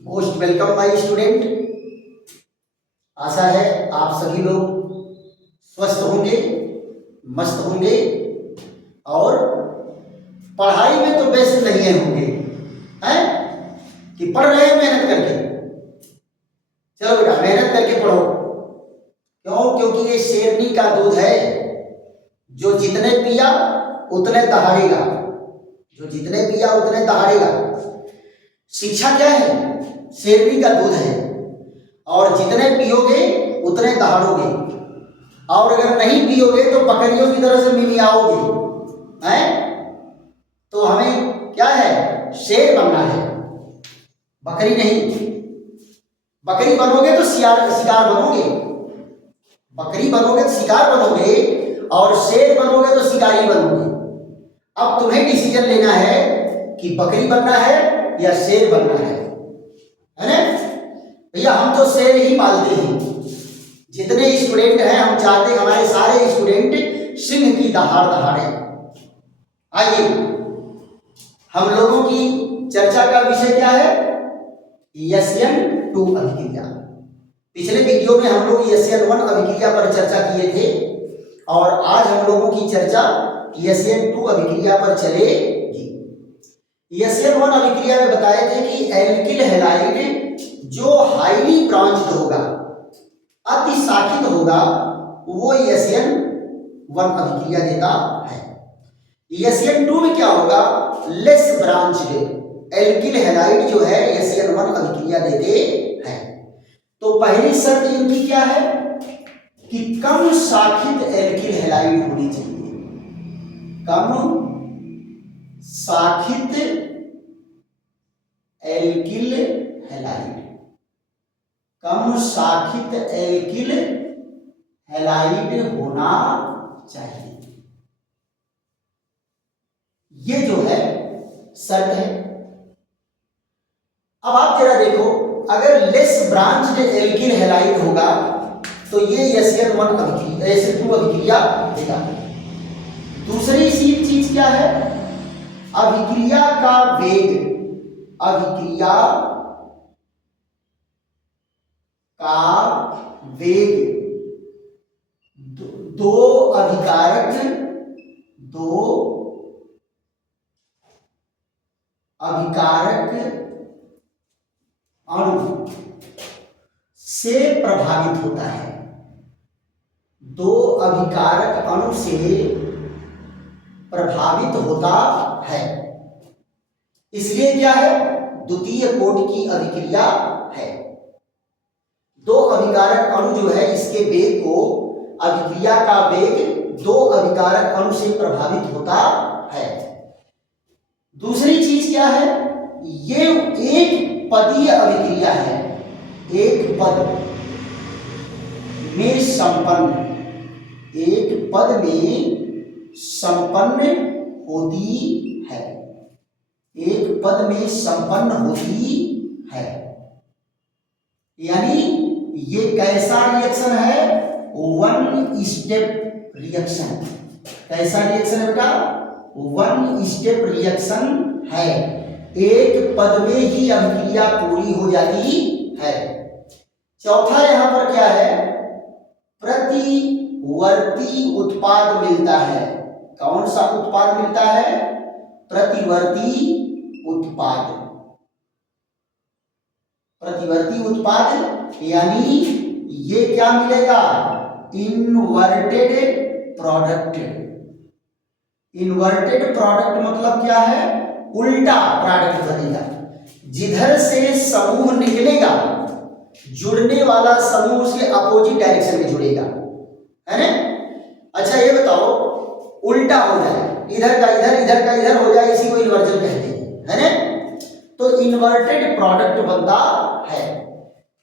Most welcome my student. आशा है आप सभी लोग स्वस्थ होंगे, मस्त होंगे और पढ़ाई में तो व्यस्त नहीं होंगे, हैं कि पढ़ रहे हैं मेहनत करके। चलो बेटा मेहनत करके पढ़ो। क्यों? क्योंकि ये शेरनी का दूध है, जो जितने पिया उतने दहाड़ेगा, जो जितने पिया उतने दहाड़ेगा। शिक्षा क्या है? शेरनी का दूध है, और जितने पियोगे उतने दहाड़ोगे, और अगर नहीं पियोगे तो बकरियों की तरह से मिमियाओगे, हैं? तो हमें क्या है? शेर बनना है, बकरी नहीं। बकरी बनोगे तो शिकार बनोगे, बकरी बनोगे तो शिकार बनोगे, और शेर बनोगे तो शिकारी बनोगे। अब तुम्हें डिसीजन लेना है कि बकरी बनना है या शेर बनना है ना? भैया हम तो शेर ही पालते हैं। जितने स्टूडेंट हैं हम चाहते हैं हमारे सारे स्टूडेंट सिंह की दहाड़ दहाड़े। आइए हम लोगों की चर्चा का विषय क्या है? SN2 अभिक्रिया। पिछले वीडियो में हम लोग SN1 अभिक्रिया पर चर्चा किए थे, और आज हम लोगों की चर्चा SN2 अभिक्रिया पर चलेगी। SN1 अभिक्रिया में बताए थे कि एल्किल हैलाइड जो हाईली ब्रांच्ड होगा, अति शाखित होगा, वो SN1 अभिक्रिया देता है। SN2 में क्या होगा? लेस ब्रांच्ड एल्किल हैलाइड जो है SN1 अभिक्रिया देते हैं। तो पहली शर्त इनकी क्या है कि कम शाखित एल्किल हैलाइड होनी चाहिए। कम शाखित एल्किल हैलाइड, कम शाखित एल्किल हैलाइड होना चाहिए। ये जो है शर्त है। अब आप जरा देखो, अगर लेस ब्रांच्ड एल्किल हैलाइड होगा तो ये SN1 अभिक्रिया, SN2 अभिक्रिया देगा। दूसरी चीज क्या है? अभिक्रिया का वेग, अभिक्रिया का वेग दो अभिकारक अणु से प्रभावित होता है। दो अभिकारक अणु से प्रभावित होता है, इसलिए क्या है? द्वितीय कोटि की अभिक्रिया है। दो अभिकारक अणु जो है इसके वेग को, अभिक्रिया का वेग दो अभिकारक अणु से प्रभावित होता है। दूसरी चीज क्या है? ये एक पदीय अभिक्रिया है, एक पद में संपन्न, एक पद में संपन्न होती है, एक पद में संपन्न होती है। यानी ये कैसा रिएक्शन है? One step reaction. कैसा रिएक्शन है बेटा? वन स्टेप रिएक्शन है। एक पद में ही अभिक्रिया पूरी हो जाती है। चौथा यहां पर क्या है? प्रतिवर्ती उत्पाद मिलता है। कौन सा उत्पाद मिलता है? प्रतिवर्ती उत्पाद। प्रतिवर्ती उत्पाद यानी ये क्या मिलेगा? Inverted product. इनवर्टेड प्रोडक्ट मतलब क्या है? उल्टा प्रोडक्ट बनेगा। जिधर से समूह निकलेगा, जुड़ने वाला समूह उसके अपोजिट डायरेक्शन में जुड़ेगा, है ना? अच्छा ये बताओ, उल्टा हो जाए, इधर का इधर, इधर का इधर हो जाए, इसी को इन्वर्जन कहते हैं, है ना? तो इन्वर्टेड प्रोडक्ट बनता है।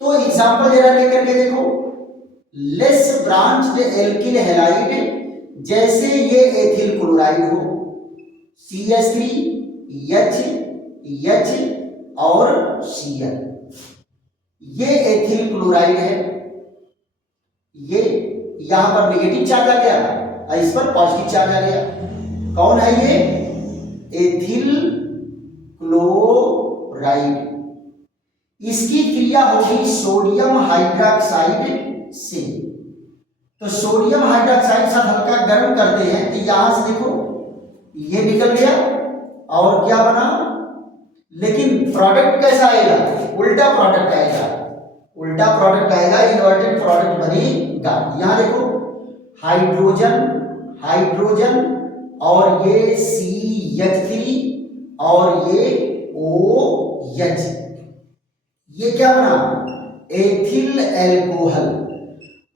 तो एग्जांपल जरा लेकर के देखो। लेस ब्रांच्ड एल्किल हैलाइड, जैसे ये एथिल क्लोराइड हो, CH3 H और Cl, ये एथिल क्लोराइड है। ये यहां पर नेगेटिव चार्ज आ गया और इस पर पॉजिटिव चार्ज आ गया। कौन है ये? Ethyl chloride. इसकी क्रिया होगी सोडियम हाइड्रोक्साइड से। तो सोडियम हाइड्रोक्साइड साथ हल्का गर्म करते हैं तो यहां से देखो ये निकल गया और क्या बना, लेकिन प्रोडक्ट कैसा आएगा, उल्टा प्रोडक्ट आएगा, उल्टा प्रोडक्ट आएगा, इन्वर्टेड प्रोडक्ट बनेगा। यहां देखो हाइड्रोजन हाइड्रोजन और ये CH3 और ये OH, ये क्या बना, एथिल एल्कोहल।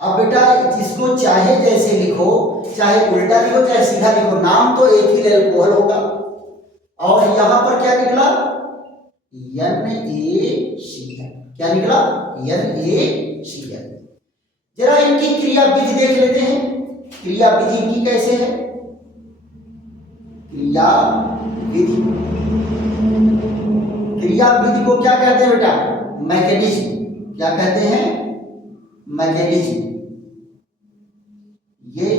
अब बेटा इसको चाहे जैसे लिखो, चाहे उल्टा लिखो चाहे सीधा लिखो, नाम तो एथिल एल्कोहल होगा। और यहां पर क्या निकला, NaCl, क्या निकला, NaCl। जरा इनकी क्रिया विधि देख लेते हैं, क्रिया विधि इनकी कैसे है, क्रिया विधि, क्रिया विधि को क्या कहते हैं बेटा, मैकेनिज्म, क्या कहते हैं, मैकेनिज्म। ये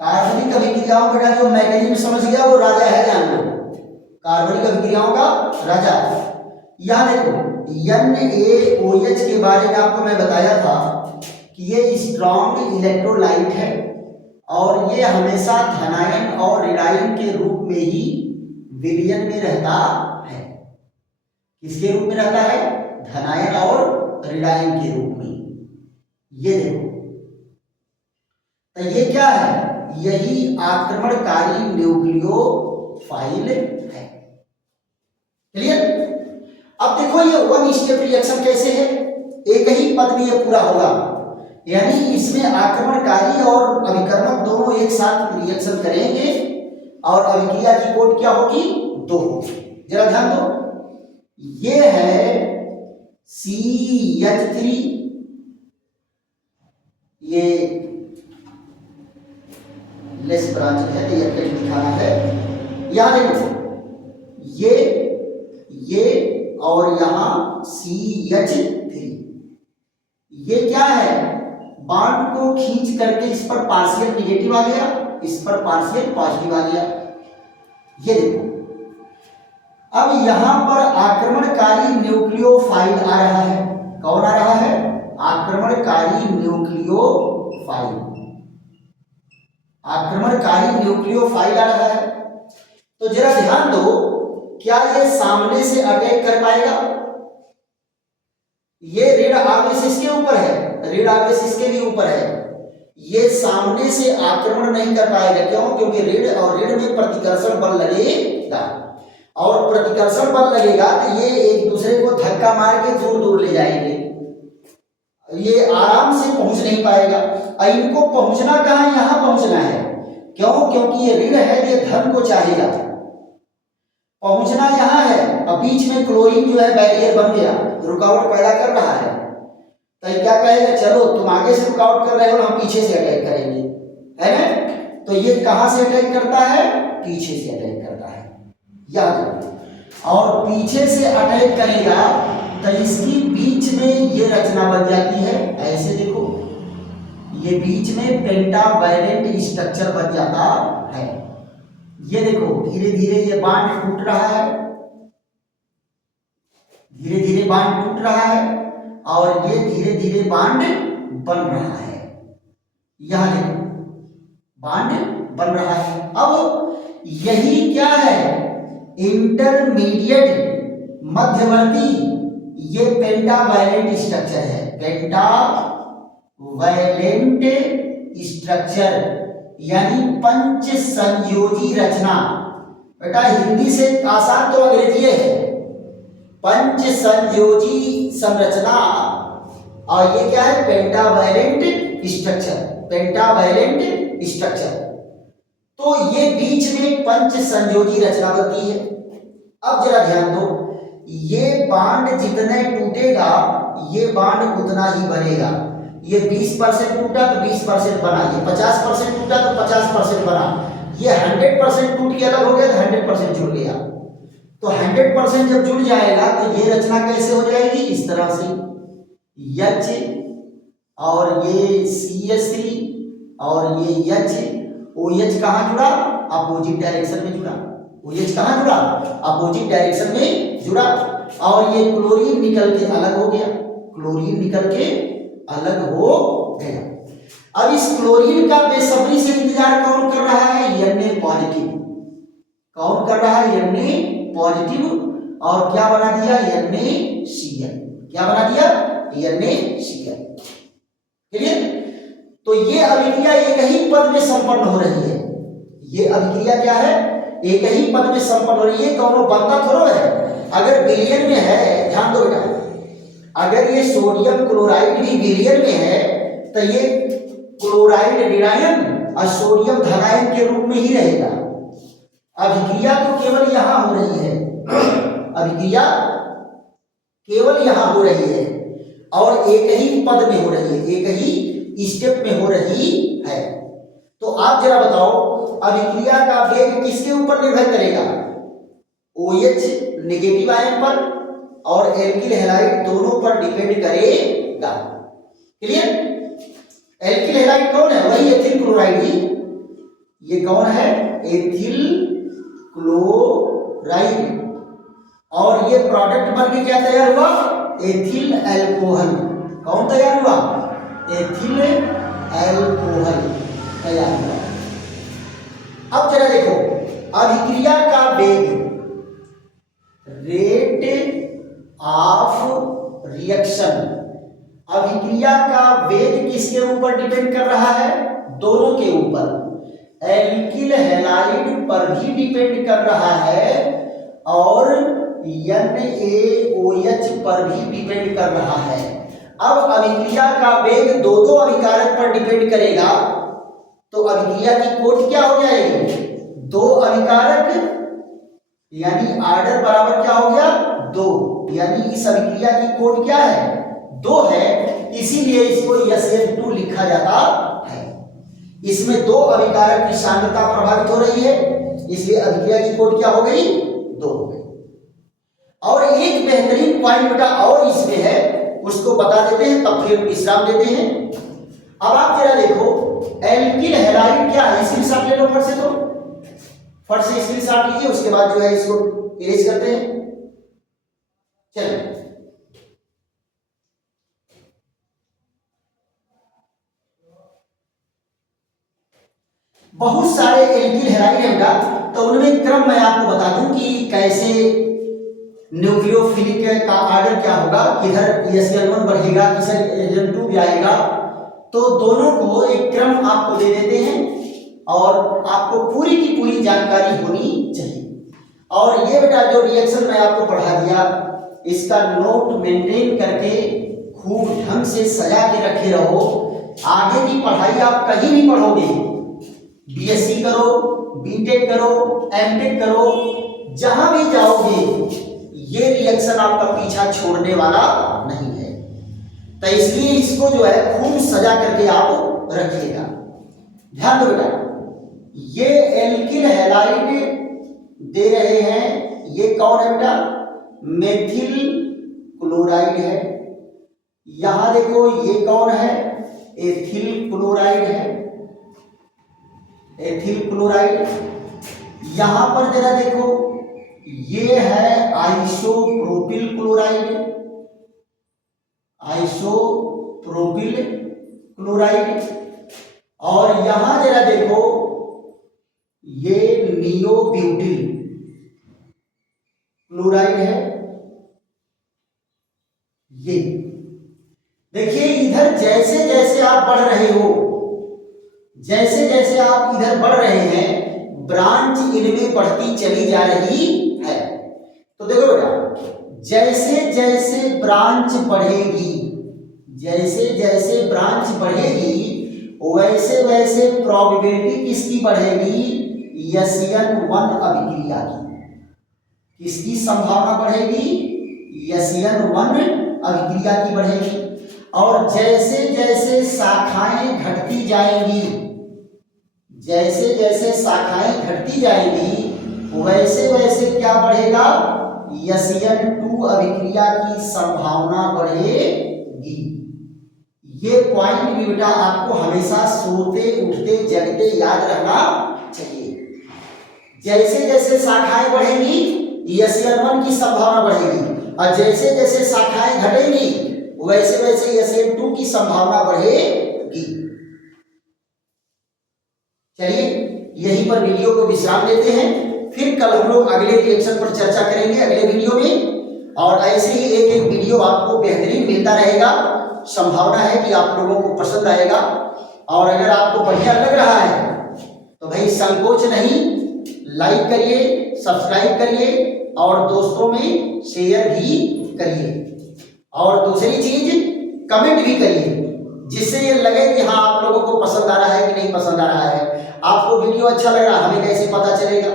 कार्बनिक अभिक्रियाओं बेटा जो मैकेनिज्म समझ गया वो राजा है, जान लो, कार्बनिक अभिक्रियाओं का राजा। यहां देखो NaOH के बारे में आपको मैं बताया था कि ये स्ट्रॉन्ग इलेक्ट्रोलाइट है और ये हमेशा धनायन और ऋणायन के रूप में ही विलयन में रहता है। किसके रूप में रहता है, धनायन और ऋणायन के रूप में। ये देखो तो ये क्या है, यही आक्रमणकारी न्यूक्लियोफाइल है। क्लियर। अब देखो ये वन स्टेप रिएक्शन कैसे है, एक ही पद में ये पूरा होगा, यानी इसमें आक्रमणकारी और अभिकर्मक दोनों एक साथ रिएक्शन करेंगे और अभिक्रिया की कोट क्या होगी, 2 होगी। जरा ध्यान दो, ये है CH3, ये लेस ब्रांच है तो ये दिखाना है। यहां देखो ये और यहां CH3, ये क्या है, बॉन्ड को खींच करके इस पर पार्शियल निगेटिव आ गया, इस पर पार्शियल पॉजिटिव आ गया। ये देखो अब यहां पर आक्रमणकारी न्यूक्लियोफाइल आ रहा है, कौन आ रहा है, आक्रमणकारी न्यूक्लियोफाइल, आक्रमणकारी न्यूक्लियोफाइल आ रहा है। तो जरा ध्यान दो, क्या ये सामने से अटैक कर पाएगा, ये ऋण आवेश इसके ऊपर है, ऋण आवेश इसके भी ऊपर है, ये सामने से आक्रमण नहीं कर पाएगा। क्यों, क्योंकि ऋण और ऋण में प्रतिकर्षण बल लगेगा और प्रतिकर्षण बल लगेगा तो ये एक दूसरे को धक्का मार के दूर दूर ले जाएंगे, ये आराम से पहुंच नहीं पाएगा। इनको पहुंचना कहां, यहां पहुंचना है। क्यों, क्योंकि ये ऋण है, ये धन को चाहेगा, पहुंचना यहां है। अब बीच में क्लोरीन जो है बैरियर बन गया, रुकावट पैदा कर रहा है, तो ये क्या कहेगा, चलो तुम आगे से रुकावट कर रहे हो, हम पीछे से अटैक करेंगे, है ना। तो ये कहां से अटैक करता है, पीछे से अटैक करता है, याद रखो। और पीछे से अटैक करेगा तो इसकी बीच में ये रचना बन जाती है, ऐसे देखो ये बीच में पेंटावैलेंट स्ट्रक्चर बन जाता है। ये देखो धीरे धीरे ये बांड टूट रहा है, धीरे धीरे बांड टूट रहा है और ये धीरे धीरे बांड बन रहा है। यहां देखो बांड बन रहा है। अब यही क्या है, इंटरमीडिएट मध्यवर्ती, ये पेंटावैलेंट स्ट्रक्चर है, पेंटावैलेंट स्ट्रक्चर यानी पंच संयोजी रचना। बेटा हिंदी से आसान तो अंग्रेजी है, पंच संयोजी संरचना। और ये क्या है, पेंटावैलेंट स्ट्रक्चर, पेंटावैलेंट स्ट्रक्चर। तो ये बीच में पंच संयोजी रचना बनती है। अब जरा ध्यान दो, ये बांड जितने टूटेगा ये बांड उतना ही बनेगा। ये 20% टूटा तो 20% बना, ये 50% टूटा तो 50% बना, ये 100% टूट के अलग हो गया तो 100% जुड़ गया। तो 100% जब जुड़ जाएगा तो ये रचना कैसे हो जाएगी, इस तरह से H और ये CH3 और ये H, OH कहाँ जुड़ा, अपोजिट डायरेक्शन में जुड़ा। OH कहाँ जुड़ा, अपोजिट डायरेक्शन में जुड़ा, और ये क्लोरीन निकल के अलग हो गया, क्लोरीन निकल के अलग हो गया। अब इस क्लोरीन का बेसब्री से इंतजार कौन कर रहा है, Na पॉजिटिव। कौन कर रहा है, Na पॉजिटिव, और क्या बना दिया, NaCl। क्या बना दिया, NaCl। क्लियर। तो ये अभिक्रिया एक ही पद में संपन्न हो रही है, ये अभिक्रिया क्या है, एक ही पद में संपन्न हो रही है, कौनो बनता थोड़ा है। अगर विलयन में है, ध्यान दो बेटा, अगर ये सोडियम क्लोराइड भी विलयन में है तो ये क्लोराइड ऋणायन और सोडियम धनायन के रूप में ही रहेगा। अभिक्रिया तो केवल यहां हो रही है, अभिक्रिया केवल यहां हो रही है और एक ही पद में हो रही है, एक ही स्टेप में हो रही है। तो आप जरा बताओ, अभिक्रिया का वेग किसके ऊपर निर्भर करेगा, OH नेगेटिव आयन पर और एल्किल हैलाइड दोनों पर डिपेंड करेगा। क्लियर। एल्किल हैलाइड कौन है, वही एथिल क्लोराइड ही। ये कौन है, एथिल क्लोराइड, और ये प्रोडक्ट बन के क्या तैयार हुआ, एथिल अल्कोहल। कौन तैयार हुआ, एथिल अल्कोहल तैयार हुआ। अब जरा देखो, अभिक्रिया का वेग, रेट ऑफ रिएक्शन, अभिक्रिया का वेग किसके ऊपर डिपेंड कर रहा है, दोनों के ऊपर। एल्किल हैलाइड पर भी डिपेंड कर रहा है और NaOH पर भी डिपेंड कर रहा है। अब अभिक्रिया का वेग दो अभिकारक पर डिपेंड करेगा, तो अभिक्रिया की कोट क्या हो जाएगी, दो अभिकारक, यानी आर्डर बराबर क्या हो गया, 2, यानी इस अभिक्रिया की कोट क्या है, 2 है, इसीलिए इसको SN2 लिखा जाता है। इसमें 2 अभिकारक की सांद्रता प्रभावित हो रही है, इसलिए अभिक्रिया की कोट क्या हो गई, 2 हो गई। और एक बेहतरीन पॉइंट बेटा और इसमें है, उसको बता देते हैं तब फिर विश्राम देते हैं। अब आप जरा देखो, एल्किल हैलाइड क्या है, स्क्रीनशॉट ले लो फट से, तो फट से स्क्रीनशॉट लीजिए, उसके बाद जो है इसको इरेज करते हैं। चलिए, बहुत सारे एल्किल हैलाइड है बेटा, तो उनमें क्रम मैं आपको बता दूं कि कैसे न्यूक्लियोफिलिक का ऑर्डर क्या होगा, किधर SN1 बढ़ेगा, किधर SN2 भी आएगा। तो दोनों को एक क्रम आपको दे देते हैं और आपको पूरी की पूरी जानकारी होनी चाहिए। और ये बेटा जो रिएक्शन मैं आपको पढ़ा दिया, इसका नोट मेंटेन करके खूब ढंग से सजा के रखे रहो। आगे की पढ़ाई आप कहीं भी पढ़ोगे, BSc करो, BTech करो, MTech करो, जहां भी जाओगे ये रिएक्शन आपका पीछा छोड़ने वाला नहीं है। तो इसलिए इसको जो है खूब सजा करके आप रखिएगा। ध्यान दो बेटा, ये एल्किल हैलाइड दे रहे हैं, ये कौन है बेटा, मेथिल क्लोराइड है। यहां देखो ये कौन है, एथिल क्लोराइड है, एथिल क्लोराइड। यहां पर जरा देखो, ये है आइसोप्रोपिल क्लोराइड, आइसोप्रोपिल क्लोराइड। और यहां जरा देखो, ये नियोब्यूटिल क्लोराइड है। ये देखिए, इधर जैसे जैसे आप बढ़ रहे हो, जैसे जैसे आप इधर बढ़ रहे हैं, ब्रांच इनमें बढ़ती चली जा रही है। तो देखो बेटा, जैसे जैसे ब्रांच बढ़ेगी, जैसे जैसे ब्रांच बढ़ेगी, वैसे वैसे प्रोबेबिलिटी किसकी बढ़ेगी, SN1 अभिक्रिया की। किसकी संभावना बढ़ेगी, SN1 अभिक्रिया की बढ़ेगी। और जैसे जैसे शाखाएं घटती जाएंगी, जैसे जैसे शाखाएं घटती जाएंगी, वैसे वैसे क्या बढ़ेगा, SN2 अभिक्रिया की संभावना बढ़ेगी। ये पॉइंट भी बेटा आपको हमेशा सोते उठते जगते याद रखना चाहिए। जैसे जैसे शाखाएं बढ़ेंगी SN1 की संभावना बढ़ेगी, और जैसे जैसे शाखाएं घटेंगी वैसे वैसे SN2 की संभावना बढ़ेगी। चलिए यहीं पर वीडियो को विश्राम देते हैं, फिर कल हम लोग अगले रिएक्शन पर चर्चा करेंगे अगले वीडियो में। और ऐसे ही एक एक वीडियो आपको बेहतरीन मिलता रहेगा, संभावना है कि आप लोगों को पसंद आएगा। और अगर आपको बढ़िया लग रहा है तो भाई संकोच नहीं, लाइक करिए, सब्सक्राइब करिए और दोस्तों में शेयर भी करिए। और दूसरी चीज कमेंट भी करिए, जिससे ये लगे कि हाँ आप लोगों को पसंद आ रहा है कि नहीं पसंद आ रहा है। आपको वीडियो अच्छा लग रहा है, हमें कैसे पता चलेगा?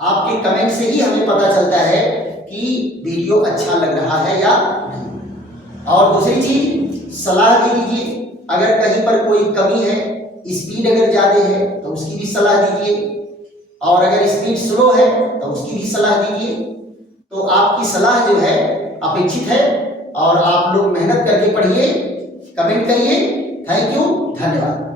आपके कमेंट से ही हमें पता चलता है कि वीडियो अच्छा लग रहा है या नहीं। और दूसरी चीज सलाह भी दीजिए, अगर कहीं पर कोई कमी है, स्पीड अगर ज़्यादा है तो उसकी भी सलाह दीजिए, और अगर स्पीड स्लो है तो उसकी भी सलाह दीजिए। तो आपकी सलाह जो है अपेक्षित है, और आप लोग मेहनत करके पढ़िए, कमेंट करिए। थैंक यू, धन्यवाद।